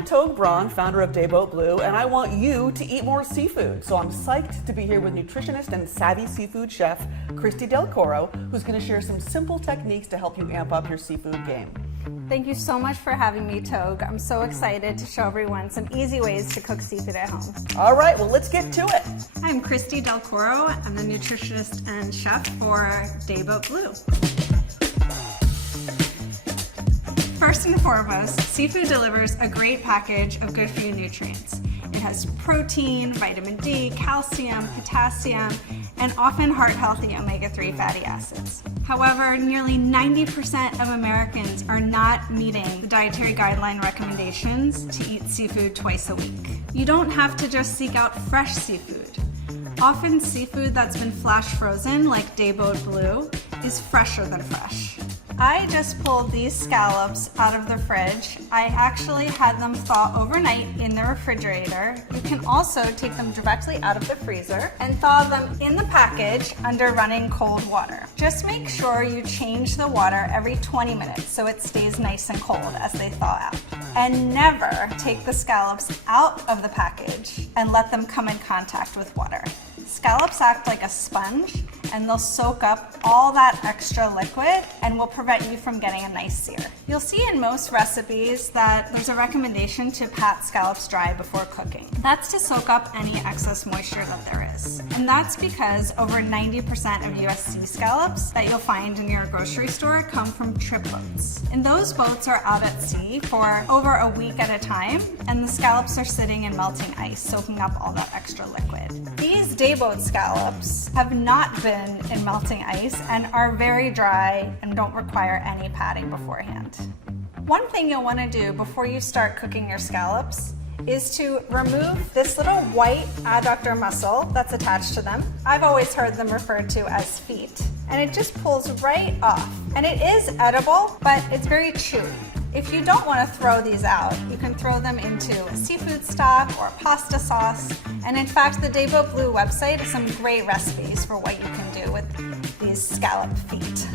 I'm Togue Braun, founder of Dayboat Blue, and I want you to eat more seafood. So I'm psyched to be here with nutritionist and savvy seafood chef, Christy Del Coro, who's gonna share some simple techniques to help you amp up your seafood game. Thank you so much for having me, Togue. I'm so excited to show everyone some easy ways to cook seafood at home. All right, well, let's get to it. I'm Christy Del Coro. I'm the nutritionist and chef for Dayboat Blue. First and foremost, seafood delivers a great package of good-for-you nutrients. It has protein, vitamin D, calcium, potassium, and often heart-healthy omega-3 fatty acids. However, nearly 90% of Americans are not meeting the dietary guideline recommendations to eat seafood twice a week. You don't have to just seek out fresh seafood. Often seafood that's been flash frozen, like Dayboat Blue, is fresher than fresh. I just pulled these scallops out of the fridge. I actually had them thaw overnight in the refrigerator. You can also take them directly out of the freezer and thaw them in the package under running cold water. Just make sure you change the water every 20 minutes so it stays nice and cold as they thaw out. And never take the scallops out of the package and let them come in contact with water. Scallops act like a sponge and they'll soak up all that extra liquid and will prevent you from getting a nice sear. You'll see in most recipes that there's a recommendation to pat scallops dry before cooking. That's to soak up any excess moisture that there is. And that's because over 90% of US sea scallops that you'll find in your grocery store come from trip boats. And those boats are out at sea for over a week at a time, and the scallops are sitting in melting ice, soaking up all that extra liquid. These Dayboat scallops have not been in melting ice and are very dry and don't require any patting beforehand. One thing you'll want to do before you start cooking your scallops is to remove this little white adductor muscle that's attached to them. I've always heard them referred to as feet. And it just pulls right off. And it is edible, but it's very chewy. If you don't want to throw these out, you can throw them into a seafood stock or pasta sauce. And in fact, the Dayboat Blue website has some great recipes for what you can do with these scallop feet.